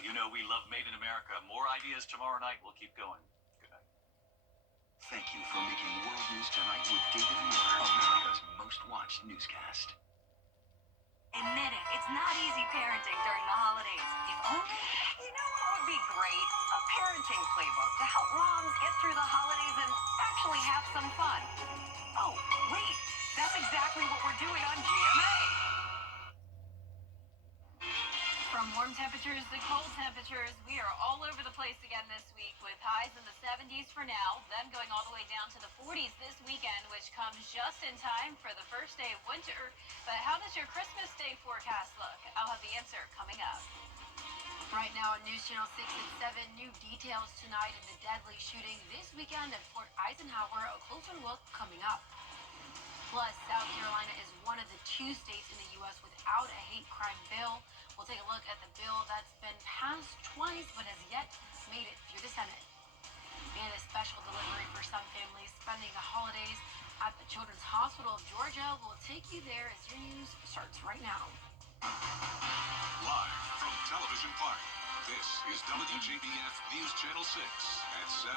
You know we love Made in America. More ideas tomorrow night. We'll keep going. Good night. Thank you for making World News Tonight with David Muir, America's most watched newscast. Admit it, it's not easy parenting during the holidays. If only, you know what would be great? A parenting playbook to help moms get through the holidays and actually have some fun. Oh, wait, that's exactly what we're doing on GMA. From warm temperatures to cold temperatures, we are all over the place again this week with highs in the 70s for now, then going all the way down to the 40s this weekend, which comes just in time for the first day of winter. But how does your Christmas Day forecast look? I'll have the answer coming up. Right now on News Channel 6 and 7, new details tonight in the deadly shooting this weekend at Fort Eisenhower. A closer look coming up. Plus, South Carolina is one of the 2 states in the U.S. without a hate crime bill. We'll take a look at the bill that's been passed twice but has yet made it through the Senate. And a special delivery for some families spending the holidays at the Children's Hospital of Georgia. We'll take you there as your news starts right now. Live from Television Park, this is WJBF News Channel 6 at 7.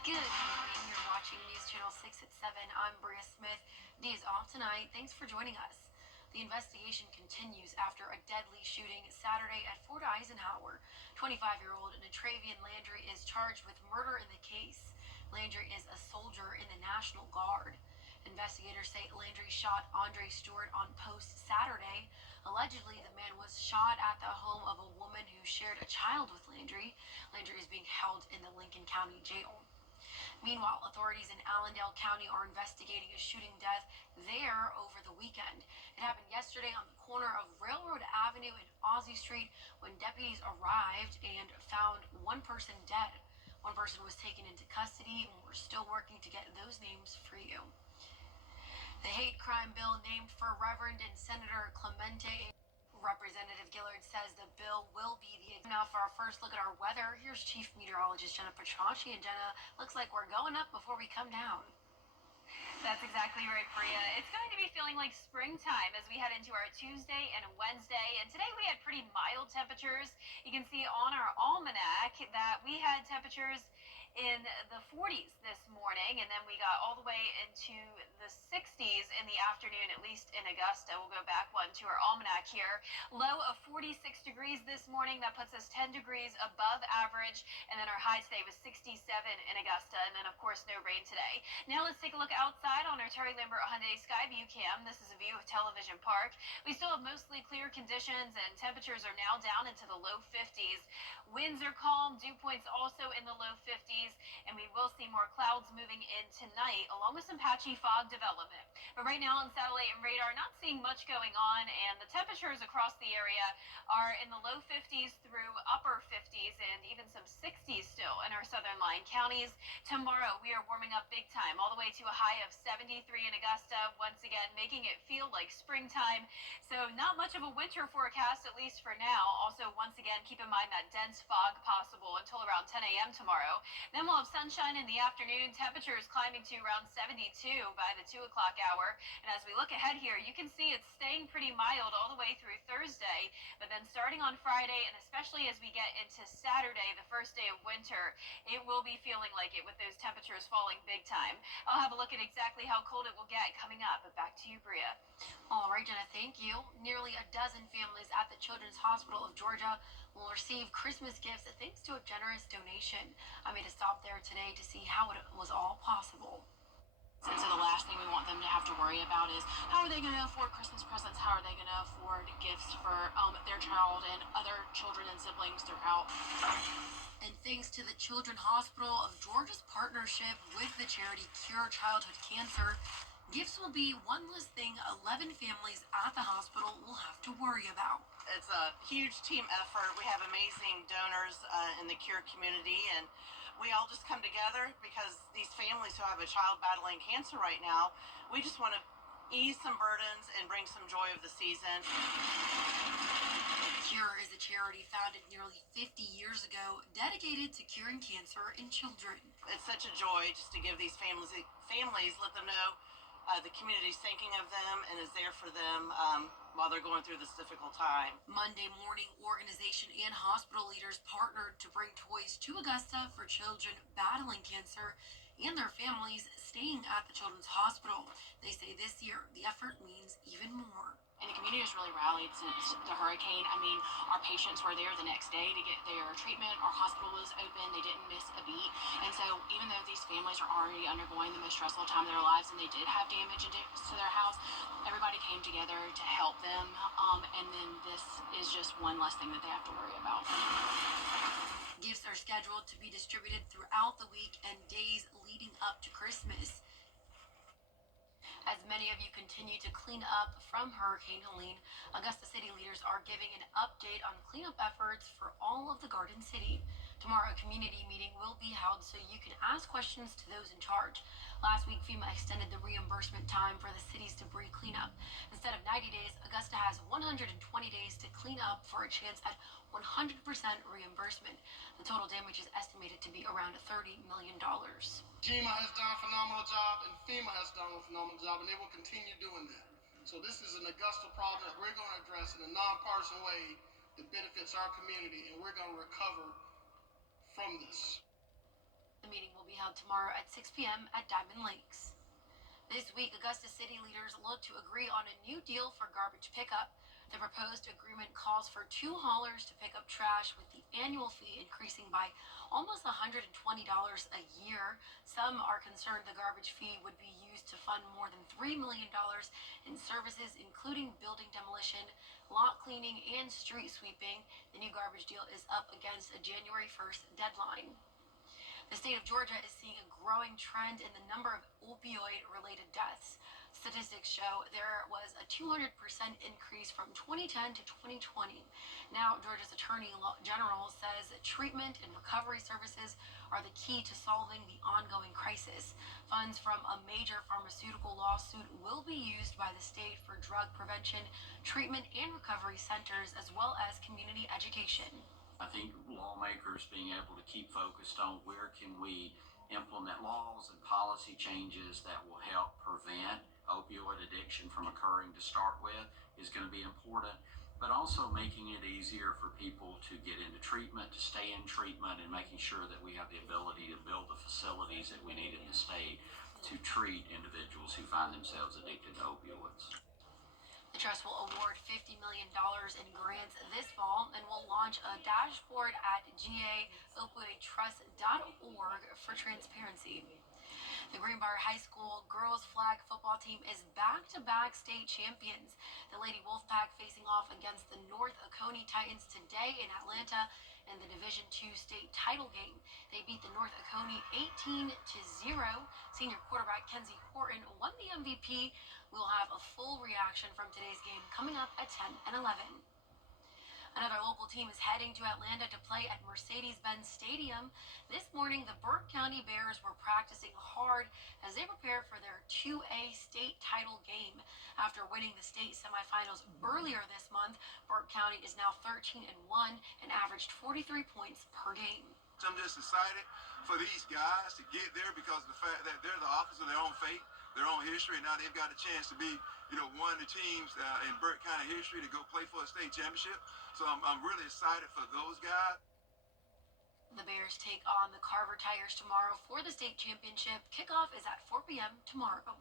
Good morning. You're watching News Channel 6 at 7. I'm Bria Smith. D is off tonight. Thanks for joining us. The investigation continues after a deadly shooting Saturday at Fort Eisenhower. 25-year-old Natravian Landry is charged with murder in the case. Landry is a soldier in the National Guard. Investigators say Landry shot Andre Stewart on post Saturday. Allegedly, the man was shot at the home of a woman who shared a child with Landry. Landry is being held in the Lincoln County Jail. Meanwhile, authorities in Allendale County are investigating a shooting death there over the weekend. It happened yesterday on the corner of Railroad Avenue and Aussie Street when deputies arrived and found one person dead. One person was taken into custody, and we're still working to get those names for you. The hate crime bill named for Reverend and Senator Clemente. Representative Gillard says the bill will be the... Now for our first look at our weather, here's Chief Meteorologist Jenna Petracci. And Jenna, looks like we're going up before we come down. That's exactly right, Bria. It's going to be feeling like springtime as we head into our Tuesday and Wednesday. And today we had pretty mild temperatures. You can see on our almanac that we had temperatures in the 40s this morning, and then we got all the way into the 60s in the afternoon, at least in Augusta. We'll go back one to our almanac here. Low of 46 degrees this morning. That puts us 10 degrees above average, and then our high today was 67 in Augusta, and then of course no rain today. Now let's take a look outside on our Terry Lambert Hyundai Skyview Cam. This is a view of Television Park. We still have mostly clear conditions, and temperatures are now down into the low 50s. Winds are calm, dew points also in the low 50s, and we will see more clouds moving in tonight, along with some patchy fog development. But right now on satellite and radar, not seeing much going on, and the temperatures across the area are in the low 50s through upper 50s, and even some 60s still in our southern line counties. Tomorrow, we are warming up big time, all the way to a high of 73 in Augusta, once again making it feel like springtime. So not much of a winter forecast, at least for now. Also, once again, keep in mind that dense fog possible until around 10 a.m. tomorrow. Then we'll have sunshine in the afternoon, temperatures climbing to around 72 by the 2 o'clock hour. And as we look ahead here, you can see it's staying pretty mild all the way through Thursday. But then starting on Friday, and especially as we get into Saturday, the first day of winter, it will be feeling like it with those temperatures falling big time. I'll have a look at exactly how cold it will get coming up. But back to you, Bria. All right, Jenna, thank you. Nearly a dozen families at the Children's Hospital of Georgia will receive Christmas gifts thanks to a generous donation. I made a stop there today to see how it was all possible. And so the last thing we want them to have to worry about is how are they going to afford Christmas presents? How are they going to afford gifts for their child and other children and siblings throughout? And thanks to the Children's Hospital of Georgia's partnership with the charity Cure Childhood Cancer, gifts will be one less thing 11 families at the hospital will have to worry about. It's a huge team effort. We have amazing donors in the Cure community, and we all just come together because these families who have a child battling cancer right now, we just want to ease some burdens and bring some joy of the season. Cure is a charity founded nearly 50 years ago, dedicated to curing cancer in children. It's such a joy just to give these families, let them know the community's thinking of them and is there for them while they're going through this difficult time. Monday morning, organization and hospital leaders partnered to bring toys to Augusta for children battling cancer and their families staying at the Children's Hospital. They say this year the effort means even more. And the community has really rallied since the hurricane. I mean, our patients were there the next day to get their treatment. Our hospital was open. They didn't miss a beat. And so even though these families are already undergoing the most stressful time of their lives and they did have damage to their house, everybody came together to help them. And then this is just one less thing that they have to worry about. Gifts are scheduled to be distributed throughout the week and days leading up to Christmas. As many of you continue to clean up from Hurricane Helene, Augusta City leaders are giving an update on cleanup efforts for all of the Garden City. Tomorrow, a community meeting will be held so you can ask questions to those in charge. Last week, FEMA extended the reimbursement time for the city's debris cleanup. Instead of 90 days, Augusta has 120 days to clean up for a chance at 100% reimbursement. The total damage is estimated to be around $30 million. GMA has done a phenomenal job, and FEMA has done a phenomenal job, and they will continue doing that. So this is an Augusta problem that we're going to address in a nonpartisan way that benefits our community, and we're going to recover from this. The meeting will be held tomorrow at 6 p.m. at Diamond Lakes. This week, Augusta City leaders look to agree on a new deal for garbage pickup. The proposed agreement calls for 2 haulers to pick up trash, with the annual fee increasing by almost $120 a year. Some are concerned the garbage fee would be used to fund more than $3 million in services, including building demolition, lot cleaning, and street sweeping. The new garbage deal is up against a January 1st deadline. The state of Georgia is seeing a growing trend in the number of opioid-related deaths. Statistics show there was a 200% increase from 2010 to 2020. Now, Georgia's Attorney General says treatment and recovery services are the key to solving the ongoing crisis. Funds from a major pharmaceutical lawsuit will be used by the state for drug prevention, treatment, and recovery centers, as well as community education. I think lawmakers being able to keep focused on where can we implement laws and policy changes that will help prevent opioid addiction from occurring to start with is going to be important, but also making it easier for people to get into treatment, to stay in treatment, and making sure that we have the ability to build the facilities that we need in the state to treat individuals who find themselves addicted to opioids. The trust will award $50 million in grants this fall and will launch a dashboard at gaopioidtrust.org for transparency. The Greenbrier High School girls flag football team is back-to-back state champions. The Lady Wolfpack facing off against the North Oconee Titans today in Atlanta in the Division II state title game. They beat the North Oconee 18-0. Senior quarterback Kenzie Horton won the MVP. We'll have a full reaction from today's game coming up at 10 and 11. Another local team is heading to Atlanta to play at Mercedes-Benz Stadium. This morning, the Burke County Bears were practicing hard as they prepare for their 2A state title game. After winning the state semifinals earlier this month, Burke County is now 13-1 and averaged 43 points per game. I'm just excited for these guys to get there because of the fact that they're the authors of their own fate, their own history, and now they've got a chance to be, one of the teams in Burke County history to go play for a state championship. So I'm really excited for those guys. The Bears take on the Carver Tigers tomorrow for the state championship. Kickoff is at 4 p.m. tomorrow.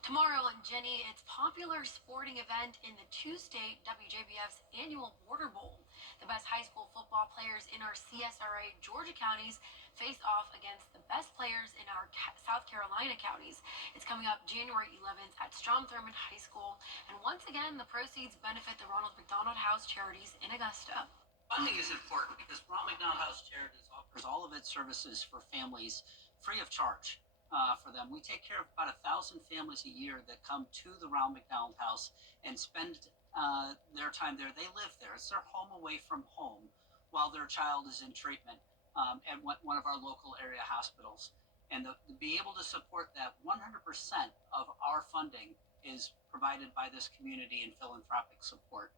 Tomorrow in Jenny, it's popular sporting event in the two-state WJBF's annual Border Bowl. The best high school football players in our CSRA Georgia counties face off against the best players in our South Carolina counties. It's coming up January 11th at Strom Thurmond High School. And once again, the proceeds benefit the Ronald McDonald House Charities in Augusta. Funding is important because Ronald McDonald House Charities offers all of its services for families free of charge. For them, we take care of about 1,000 families a year that come to the Ronald McDonald House and spend their time there. They live there. It's their home away from home while their child is in treatment at one of our local area hospitals. And to be able to support that, 100% of our funding is provided by this community and philanthropic support.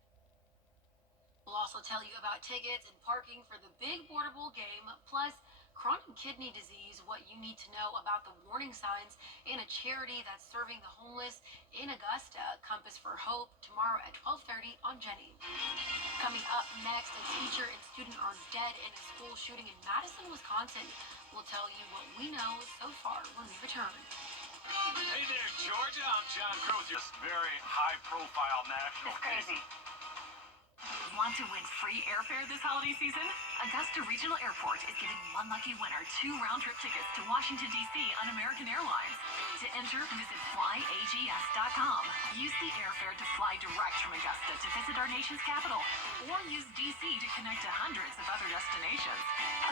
We'll also tell you about tickets and parking for the big Border Bowl game, plus Chronic kidney disease, what you need to know about the warning signs, and a charity that's serving the homeless in Augusta. Compass for Hope tomorrow at 12:30 on Jenny. Coming up next, a teacher and student are dead in a school shooting in Madison, Wisconsin. We'll tell you what we know so far when we return. Hey there, Georgia. I'm John Crow. Just very high-profile national. It's crazy. Want to win free airfare this holiday season? Augusta Regional Airport is giving one lucky winner 2 round-trip tickets to Washington, D.C. on American Airlines. To enter, visit flyags.com. Use the airfare to fly direct from Augusta to visit our nation's capital, or use D.C. to connect to hundreds of other destinations.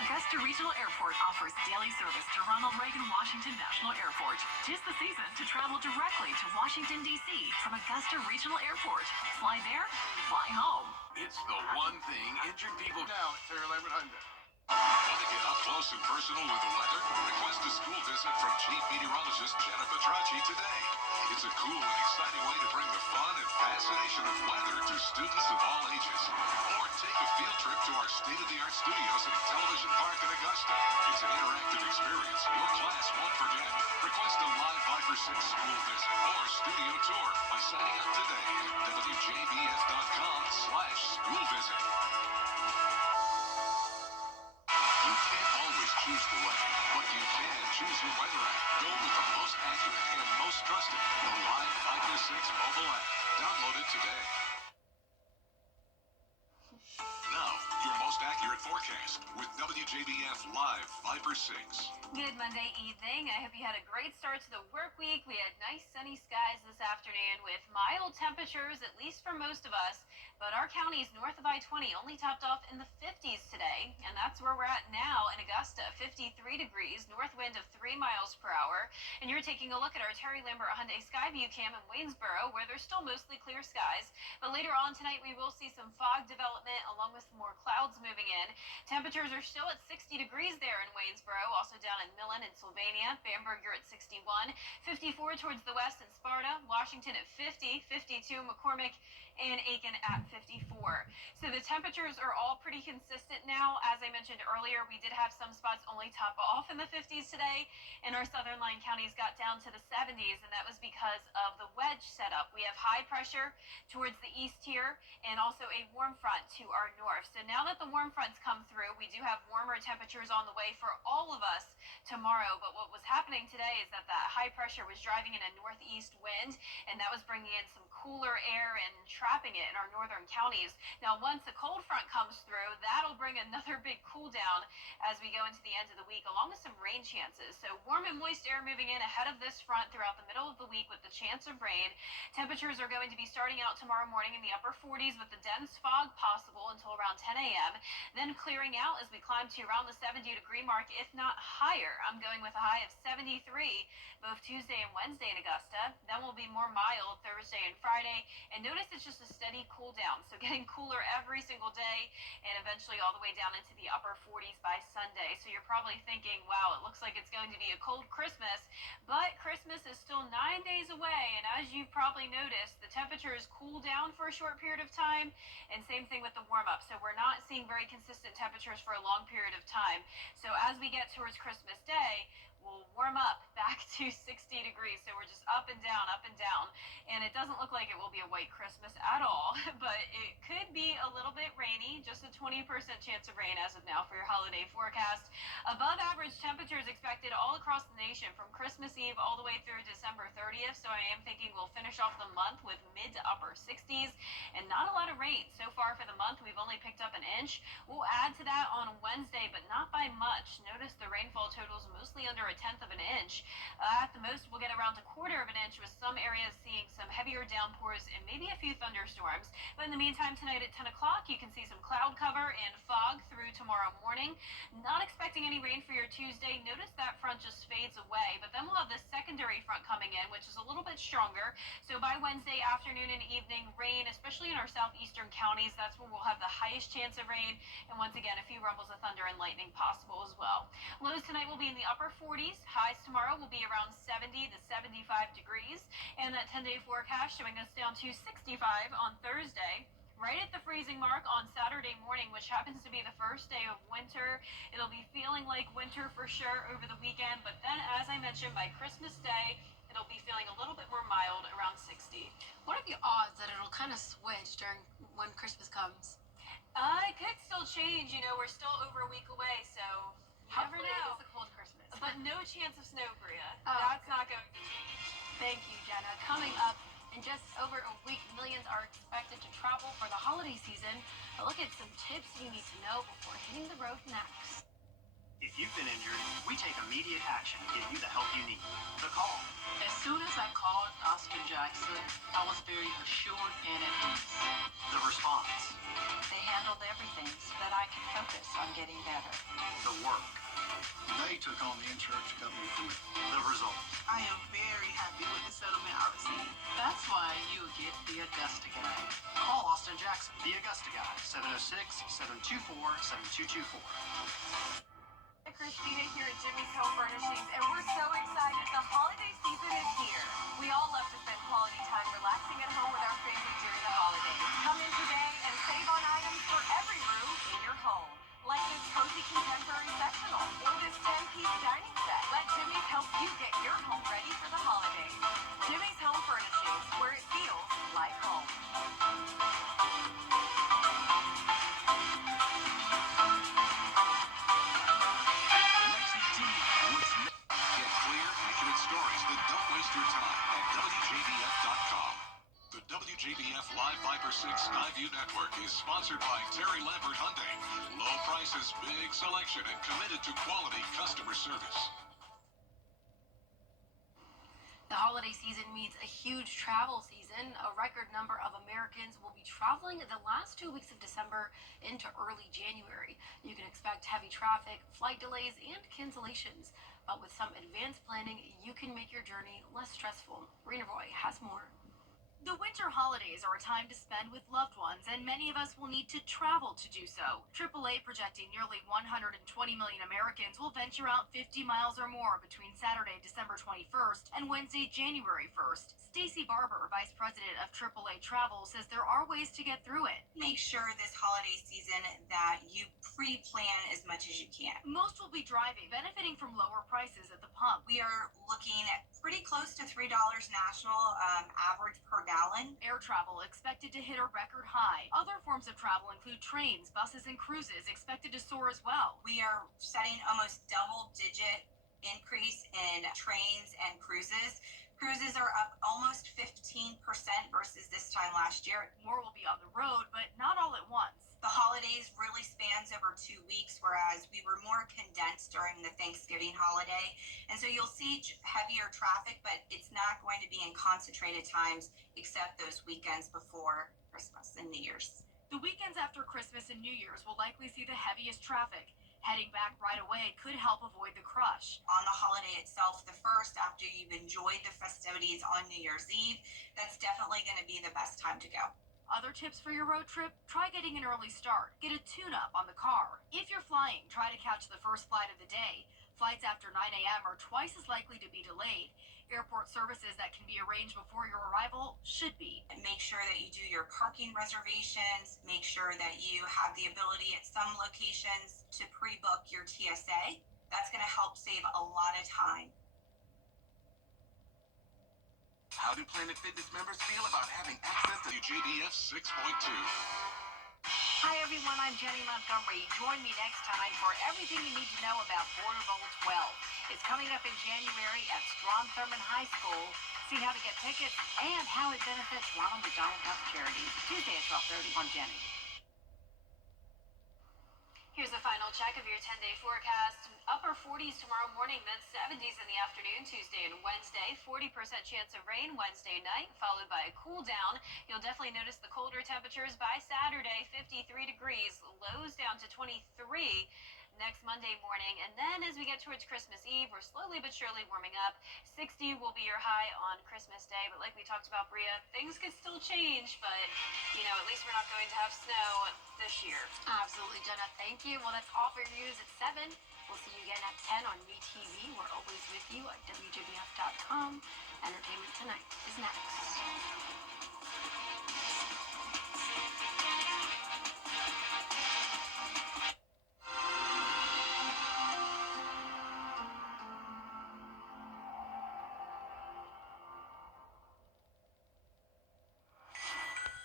Augusta Regional Airport offers daily service to Ronald Reagan Washington National Airport. 'Tis the season to travel directly to Washington, D.C. from Augusta Regional Airport. Fly there, fly home. It's the one thing injured people Now, Terry Lambert Hyundai. want to get up close and personal with the weather? Request a school visit from Chief Meteorologist Jennifer Tracci today. It's a cool and exciting way to bring the fun and fascination of weather to students of all ages. Or take a field trip to our state-of-the-art studios at Television Park in Augusta. It's an interactive experience your class won't forget. Request a live 5-for-6 school visit or studio tour by signing up today at WJBF.com/school visit. You can't always choose the weather, but you can choose your weather app. Go with the most accurate and most trusted, the Live 5-for-6 mobile app. Download it today. Now, your most accurate forecast with WJBF Live 5-for-6. Good Monday evening. I hope you had a great start to the work week. We had nice sunny skies this afternoon with mild temperatures, at least for most of us. But our counties north of I-20 only topped off in the 50s today. And that's where we're at now in Augusta, 53 degrees, north wind of 3 miles per hour. And you're taking a look at our Terry Lambert Hyundai Skyview cam in Waynesboro, where there's still mostly clear skies. But later on tonight, we will see some fog development along with some more clouds moving in. Temperatures are still at 60 degrees there in Waynesboro, also down in Millen and Sylvania. Bamberg, you're at 61, 54 towards the west in Sparta, Washington at 50, 52 McCormick, and Aiken at 54. So the temperatures are all pretty consistent now. As I mentioned earlier, we did have some spots only top off in the 50s today, and our southern line counties got down to the 70s, and that was because of the wedge setup. We have high pressure towards the east here, and also a warm front to our north. So now that the warm fronts come through, we do have warmer temperatures on the way for all of us tomorrow. But what was happening today is that high pressure was driving in a northeast wind, and that was bringing in some cooler air and trapping it in our northern counties. Now, once the cold front comes through, that'll bring another big cool down as we go into the end of the week, along with some rain chances. So warm and moist air moving in ahead of this front throughout the middle of the week with the chance of rain. Temperatures are going to be starting out tomorrow morning in the upper 40s with the dense fog possible until around 10 a.m. Then clearing out as we climb to around the 70-degree mark, if not higher. I'm going with a high of 73 both Tuesday and Wednesday in Augusta. Then we'll be more mild Thursday and Friday. And notice it's just a steady cool down. So getting cooler every single day and eventually all the way down into the upper 40s by Sunday. So you're probably thinking, wow, it looks like it's going to be a cold Christmas. But Christmas is still 9 days away. And as you've probably noticed, the temperatures cool down for a short period of time. And same thing with the warm up. So we're not seeing very consistent temperatures for a long period of time. So as we get towards Christmas Day, we'll warm up back to 60 degrees. So we're just up and down, up and down. And it doesn't look like it will be a white Christmas at all, but it could be a little bit rainy, just a 20% chance of rain as of now for your holiday forecast. Above average temperatures expected all across the nation from Christmas Eve all the way through December 30th. So I am thinking we'll finish off the month with mid to upper 60s and not a lot of rain. So far for the month, we've only picked up an inch. We'll add to that on Wednesday, but not by much. Notice the rainfall totals mostly under a tenth of an inch. At the most, we'll get around a quarter of an inch with some areas seeing some heavier downpours and maybe a few thunderstorms. But in the meantime, tonight at 10 o'clock, you can see some cloud cover and fog through tomorrow morning. Not expecting any rain for your Tuesday. Notice that front just fades away, but then we'll have this secondary front coming in, which is a little bit stronger. So by Wednesday afternoon and evening, rain, especially in our southeastern counties. That's where we'll have the highest chance of rain. And once again, a few rumbles of thunder and lightning possible as well. Lows tonight will be in the upper 40s. Highs tomorrow will be around 70 to 75 degrees. And that 10-day forecast showing us down to 65 on Thursday. Right at the freezing mark on Saturday morning, which happens to be the first day of winter. It'll be feeling like winter for sure over the weekend, but then, as I mentioned, by Christmas Day, it'll be feeling a little bit more mild, around 60. What are the odds that it'll kind of switch during when Christmas comes? It could still change. We're still over a week away, so you never Hopefully know. it's a cold Christmas. But no chance of snow, Bria. Oh, That's good. not going to change. Thank you, Jenna. Coming up in just over a week, millions are expected to travel for the holiday season. A look at some tips you need to know before hitting the road next. If you've been injured, we take immediate action to give you the help you need. The call. As soon as I called Austin Jackson, I was very assured and at ease. The response. They handled everything so that I could focus on getting better. The work. They took on the insurance company for me. The result. I am very happy with the settlement I received. That's why you get the Augusta guy. Call Austin Jackson, the Augusta guy, 706-724-7224. Christina here at Jimmy's Home Furnishings, and we're so excited. The holiday season is here. We all love to spend quality time relaxing at home with our family during the holidays. Come in today and save on items for every room in your home, like this cozy contemporary sectional or this 10-piece dining set. Let Jimmy's help you get your home ready for the holidays. Jimmy's Home Furnishings, where it feels like home. Get clear, accurate stories that don't waste your time at WJBF.com. The WJBF Live Viper 6 Skyview Network is sponsored by Terry Lambert Hyundai. Low prices, big selection, and committed to quality customer service. The holiday season means a huge travel season. A record number of Americans will be traveling the last 2 weeks of December into early January. You can expect heavy traffic, flight delays, and cancellations. But with some advanced planning, you can make your journey less stressful. Rena Roy has more. The winter holidays are a time to spend with loved ones, and many of us will need to travel to do so. AAA projecting nearly 120 million Americans will venture out 50 miles or more between Saturday, December 21st and Wednesday, January 1st. Stacey Barber, Vice President of AAA Travel, says there are ways to get through it. Make sure this holiday season that you pre-plan as much as you can. Most will be driving, benefiting from lower prices at the pump. We are looking at pretty close to $3 national average per gallon. Air travel expected to hit a record high. Other forms of travel include trains, buses, and cruises expected to soar as well. We are setting almost double-digit increase in trains and cruises. Cruises are up almost 15% versus this time last year. More will be on the road, but not all at once. The holidays really spans over 2 weeks, whereas we were more condensed during the Thanksgiving holiday. And so you'll see heavier traffic, but it's not going to be in concentrated times except those weekends before Christmas and New Year's. The weekends after Christmas and New Year's will likely see the heaviest traffic. Heading back right away could help avoid the crush. On the holiday itself, the first, after you've enjoyed the festivities on New Year's Eve, that's definitely going to be the best time to go. Other tips for your road trip? Try getting an early start. Get a tune-up on the car. If you're flying, try to catch the first flight of the day. Flights after 9 a.m. are twice as likely to be delayed. Airport services that can be arranged before your arrival should be. Make sure that you do your parking reservations. Make sure that you have the ability at some locations to pre-book your TSA. That's going to help save a lot of time. How do Planet Fitness members feel about having access to WJBF 6.2? Hi everyone, I'm Jenny Montgomery. Join me next time for everything you need to know about Border Bowl 12. It's coming up in January at Strom Thurmond High School. See how to get tickets and how it benefits Ronald McDonald Health Charities. Tuesday at 12:30 on Jenny. Here's a final check of your 10-day forecast. Upper 40s tomorrow morning, then 70s in the afternoon, Tuesday and Wednesday. 40% chance of rain Wednesday night, followed by a cool down. You'll definitely notice the colder temperatures by Saturday, 53 degrees, lows down to 23 next Monday morning. And then as we get towards Christmas Eve, we're slowly but surely warming up. 60 will be your high on Christmas Day. But like we talked about, Bria, things could still change. But, at least we're not going to have snow this year. Absolutely, Jenna. Thank you. Well, that's all for your news at 7. We'll see you again at 10 on MeTV. We're always with you at WJBF.com. Entertainment Tonight is next.